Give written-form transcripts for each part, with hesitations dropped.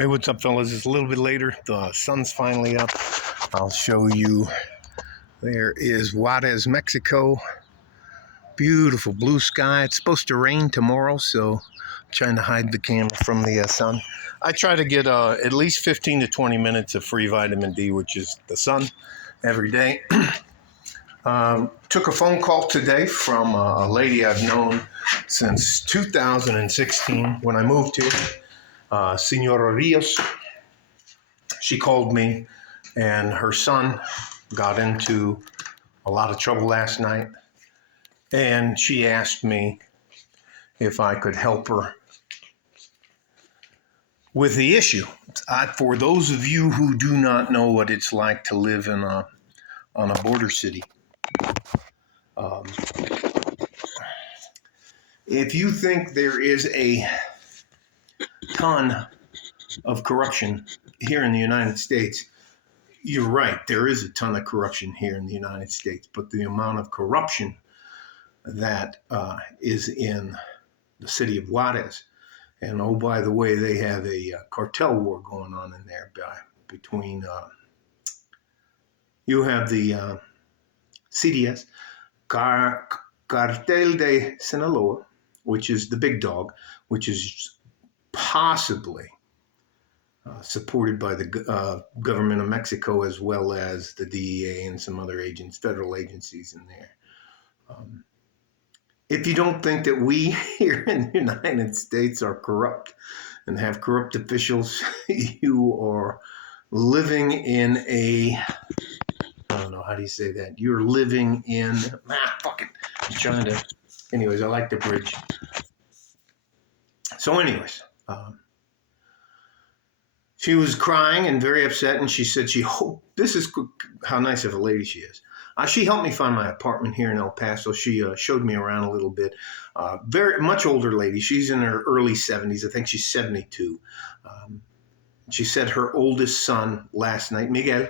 Hey, what's up, fellas? It's a little bit later. The sun's finally up. I'll show you. There is Juarez, Mexico. Beautiful blue sky. It's supposed to rain tomorrow, so I'm trying to hide the camera from the sun. I try to get at least 15 to 20 minutes of free vitamin D, which is the sun, every day. Took a phone call today from a lady I've known since 2016 when I moved here, Senora Rios. She called me, and her son got into a lot of trouble last night, and she asked me if I could help her with the issue. For those of you who do not know what it's like to live on a border city, if you think there is a ton of corruption here in the United States, you're right. There is a ton of corruption here in the United States, but the amount of corruption that is in the city of Juarez, and oh, by the way, they have a cartel war going on in there between, you have the CDS, Cartel de Sinaloa, which is the big dog, which is possibly supported by the government of Mexico, as well as the DEA and some other federal agencies in there. If you don't think that we here in the United States are corrupt and have corrupt officials, you are living in I don't know, how do you say that? You're living in, fuck it. I'm trying to, anyways, I like the bridge. So anyways, she was crying and very upset, and she said she hoped, this is how nice of a lady she is. She helped me find my apartment here in El Paso. She showed me around a little bit. Very much older lady. She's in her early 70s. I think she's 72. She said her oldest son last night, Miguel,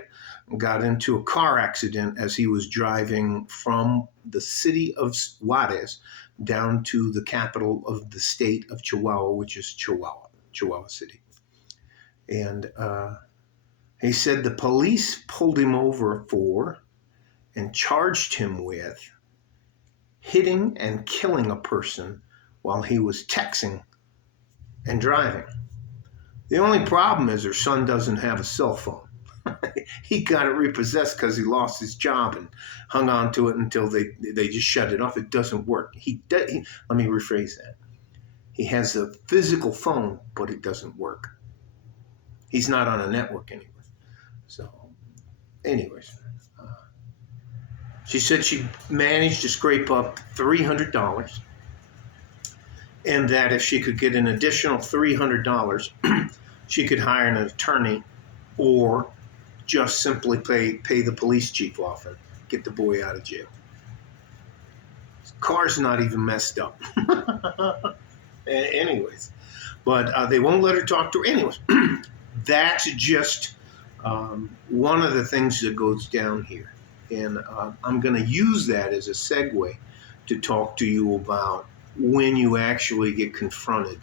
got into a car accident as he was driving from the city of Juarez down to the capital of the state of Chihuahua, which is Chihuahua City. And he said the police pulled him over for and charged him with hitting and killing a person while he was texting and driving. The only problem is her son doesn't have a cell phone. He got it repossessed because he lost his job and hung on to it until they just shut it off. It doesn't work. Let me rephrase that. He has a physical phone, but it doesn't work. He's not on a network anyway. So, anyways, she said she managed to scrape up $300, and that if she could get an additional $300, she could hire an attorney or just simply pay the police chief off and get the boy out of jail. His car's not even messed up. Anyways, but they won't let her talk to her. Anyways, that's just one of the things that goes down here. And I'm going to use that as a segue to talk to you about when you actually get confronted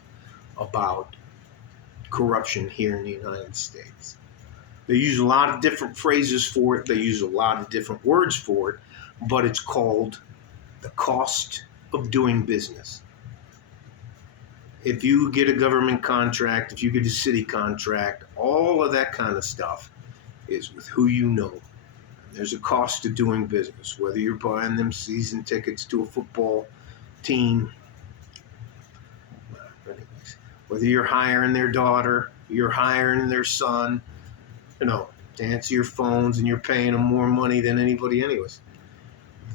about corruption here in the United States. They use a lot of different phrases for it. They use a lot of different words for it, but it's called the cost of doing business. If you get a government contract, if you get a city contract, all of that kind of stuff is with who you know. There's a cost to doing business, whether you're buying them season tickets to a football team, whether you're hiring their daughter, you're hiring their son, to answer your phones, and you're paying them more money than anybody anyways.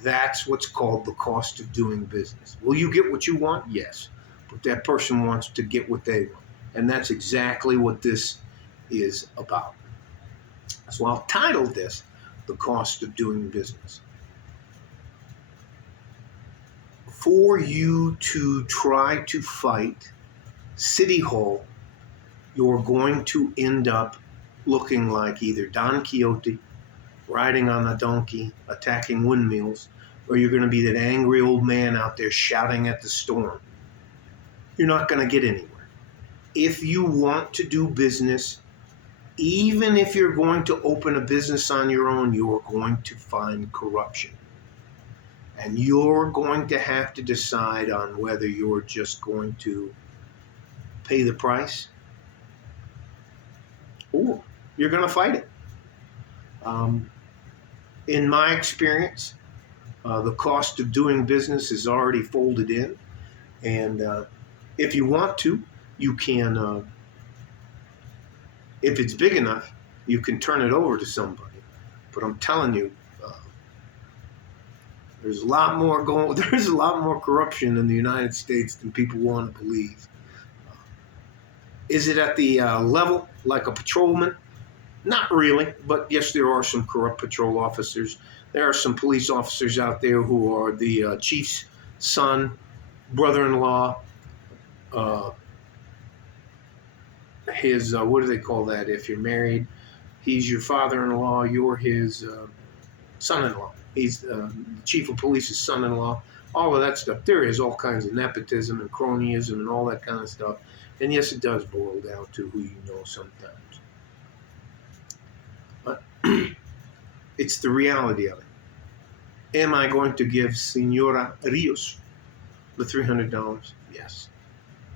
That's what's called the cost of doing business. Will you get what you want? Yes. But that person wants to get what they want. And that's exactly what this is about. So I'll title this, The Cost of Doing Business. For you to try to fight City Hall, you're going to end up looking like either Don Quixote, riding on a donkey, attacking windmills, or you're going to be that angry old man out there shouting at the storm. You're not going to get anywhere. If you want to do business, even if you're going to open a business on your own, you're going to find corruption. And you're going to have to decide on whether you're just going to pay the price or you're going to fight it. In my experience, the cost of doing business is already folded in. And if you want to, you can, if it's big enough, you can turn it over to somebody. But I'm telling you, there's a lot more there's a lot more corruption in the United States than people want to believe. Is it at the level like a patrolman? Not really, but yes, there are some corrupt patrol officers. There are some police officers out there who are the chief's son, brother-in-law, his, what do they call that? If you're married, he's your father-in-law, you're his son-in-law. He's the chief of police's son-in-law. All of that stuff. There is all kinds of nepotism and cronyism and all that kind of stuff. And yes, it does boil down to who you know sometimes. But it's the reality of it. Am I going to give Senora Rios the $300? Yes.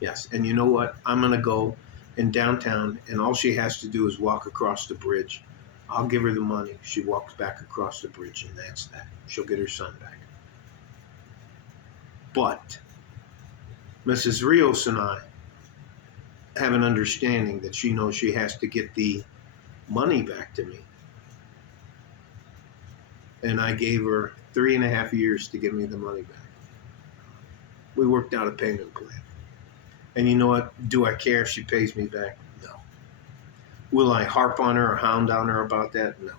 Yes. And you know what? I'm going to go in downtown, and all she has to do is walk across the bridge. I'll give her the money. She walks back across the bridge, and that's that. She'll get her son back. But Mrs. Rios and I have an understanding that she knows she has to get the money back to me. And I gave her 3.5 years to give me the money back. We worked out a payment plan. And you know what? Do I care if she pays me back? No. Will I harp on her or hound on her about that? No.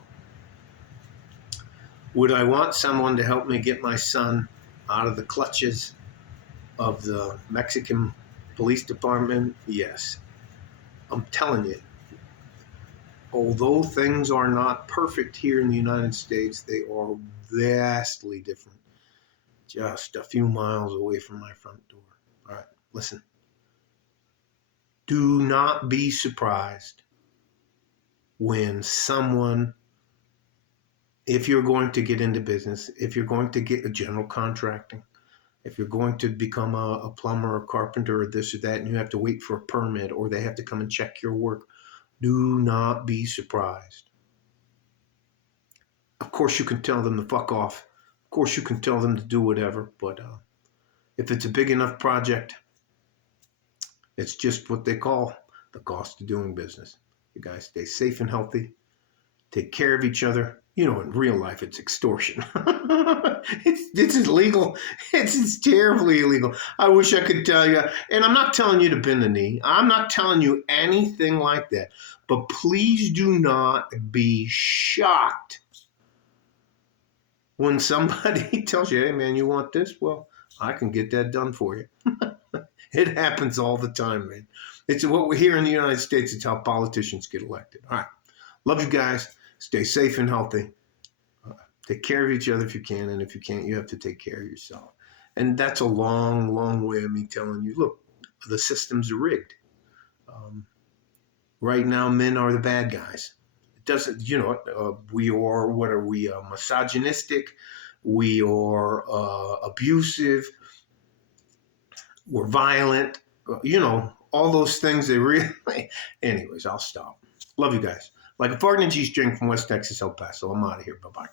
Would I want someone to help me get my son out of the clutches of the Mexican police department? Yes. I'm telling you, although things are not perfect here in the United States, they are vastly different. Just a few miles away from my front door. All right, listen. Do not be surprised when someone, if you're going to get into business, if you're going to get a general contracting, if you're going to become a plumber or carpenter or this or that, and you have to wait for a permit or they have to come and check your work, do not be surprised. Of course, you can tell them to fuck off. Of course, you can tell them to do whatever. But if it's a big enough project, it's just what they call the cost of doing business. You guys stay safe and healthy. Take care of each other. You know, in real life, it's extortion. It's illegal. It's terribly illegal. I wish I could tell you. And I'm not telling you to bend the knee. I'm not telling you anything like that. But please do not be shocked when somebody tells you, hey, man, you want this? Well, I can get that done for you. It happens all the time, man. It's what we hear in the United States. It's how politicians get elected. All right. Love you guys. Stay safe and healthy. Take care of each other if you can. And if you can't, you have to take care of yourself. And that's a long, long way of me telling you, look, the systems are rigged. Right now, men are the bad guys. It doesn't, you know, we are, what are we, misogynistic. We are abusive. We're violent. You know, all those things, they really, anyways, I'll stop. Love you guys. Like a fart in a G-string from West Texas, El Paso. I'm out of here. Bye-bye.